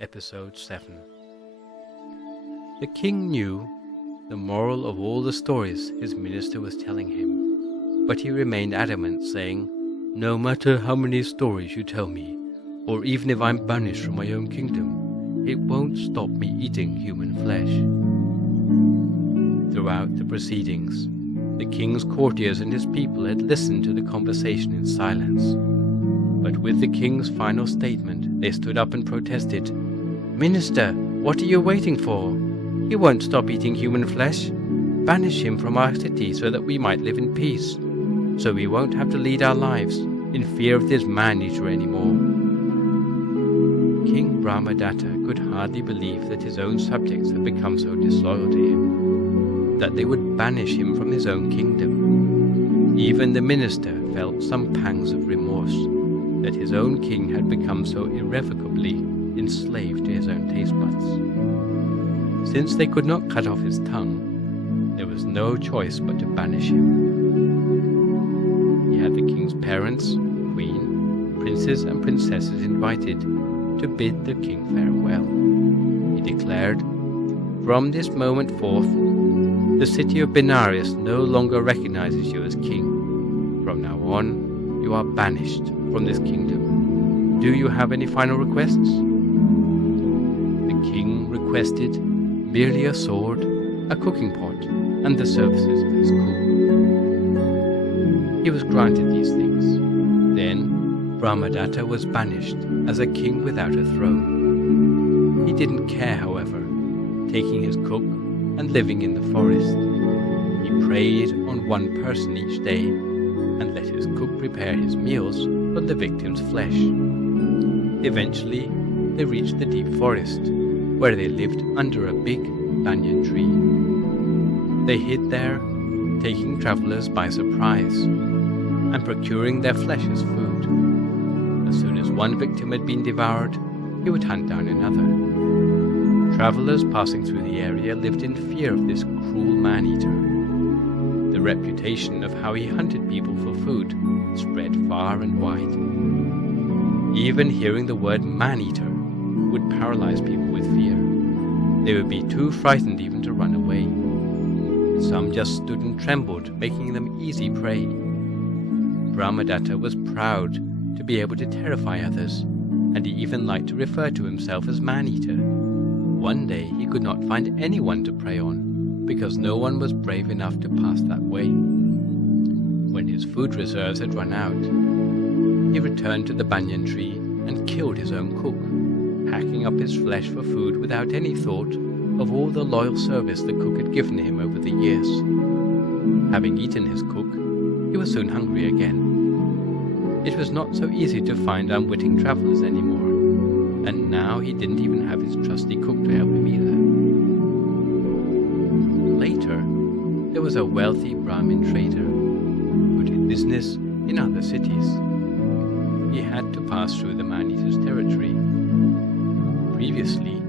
Episode 7. The king knew the moral of all the stories his minister was telling him, but he remained adamant, saying, "No matter how many stories you tell me, or even if I'm banished from my own kingdom, it won't stop me eating human flesh." Throughout the proceedings, the king's courtiers and his people had listened to the conversation in silence. But with the king's final statement, they stood up and protested. "Minister, what are you waiting for? He won't stop eating human flesh. Banish him from our city so that we might live in peace, so we won't have to lead our lives in fear of this man-eater anymore." King Brahmadatta could hardly believe that his own subjects had become so disloyal to him, that they would banish him from his own kingdom. Even the minister felt some pangs of remorse that his own king had become so irrevocably enslaved to his own taste buds. Since they could not cut off his tongue, there was no choice but to banish him. He had the king's parents, queen, princes and princesses invited to bid the king farewell. He declared, "From this moment forth, the city of Benares no longer recognizes you as king. From now on, you are banished from this kingdom. Do you have any final requests?" The king requested merely a sword, a cooking pot, and the services of his cook. He was granted these things. Then Brahmadatta was banished as a king without a throne. He didn't care, however, taking his cook and living in the forest. He preyed on one person each day and let his cook prepare his meals from the victim's flesh. Eventually, they reached the deep forest, where they lived under a big banyan tree. They hid there, taking travelers by surprise, and procuring their flesh as food. As soon as one victim had been devoured, he would hunt down another. Travelers passing through the area lived in fear of this cruel man-eater. The reputation of how he hunted people for food spread far and wide. Even hearing the word man-eater would paralyze people with fear. They would be too frightened even to run away. Some just stood and trembled, making them easy prey. Brahmadatta was proud to be able to terrify others, and he even liked to refer to himself as man-eater. One day he could not find anyone to prey on, because no one was brave enough to pass that way. When his food reserves had run out, he returned to the banyan tree and killed his own cook, hacking up his flesh for food without any thought of all the loyal service the cook had given him over the years. Having eaten his cook, he was soon hungry again. It was not so easy to find unwitting travelers anymore, and now he didn't even have his trusty cook to help him either. Later, there was a wealthy Brahmin trader who did business in other cities. He had to pass through the man-eater's territory. Previously,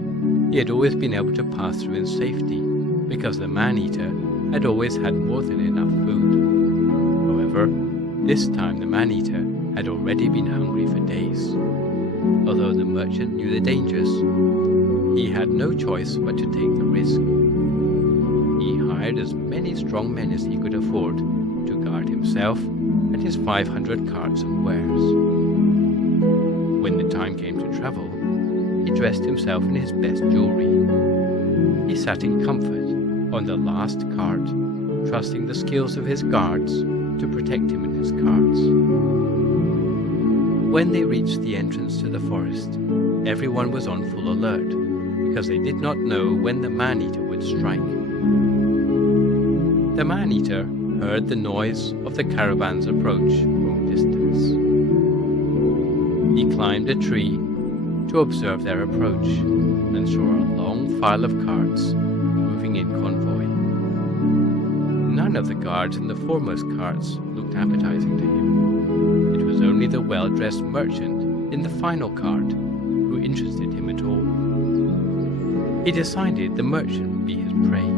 he had always been able to pass through in safety because the man-eater had always had more than enough food. However, this time the man-eater had already been hungry for days. Although the merchant knew the dangers, he had no choice but to take the risk. He hired as many strong men as he could afford to guard himself and his 500 carts and wares. When the time came to travel, he dressed himself in his best jewelry. He sat in comfort on the last cart, trusting the skills of his guards to protect him and his carts. When they reached the entrance to the forest, everyone was on full alert, because they did not know when the man-eater would strike. The man-eater heard the noise of the caravan's approach from a distance. He climbed a tree to observe their approach, and saw a long file of carts moving in convoy. None of the guards in the foremost carts looked appetizing to him. It was only the well-dressed merchant in the final cart who interested him at all. He decided the merchant would be his prey.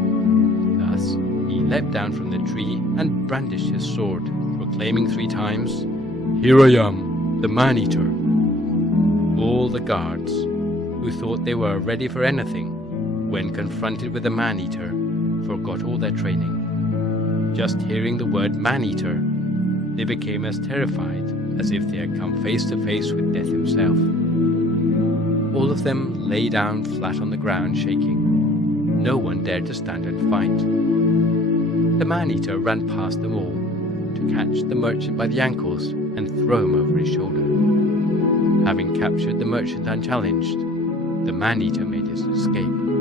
Thus, he leapt down from the tree and brandished his sword, proclaiming 3 times, "Here I am, the man-eater." All the guards, who thought they were ready for anything, when confronted with a man-eater, forgot all their training. Just hearing the word man-eater, they became as terrified as if they had come face to face with death himself. All of them lay down flat on the ground, shaking. No one dared to stand and fight. The man-eater ran past them all to catch the merchant by the ankles and throw him over his shoulder. Having captured the merchant unchallenged, the man-eater made his escape.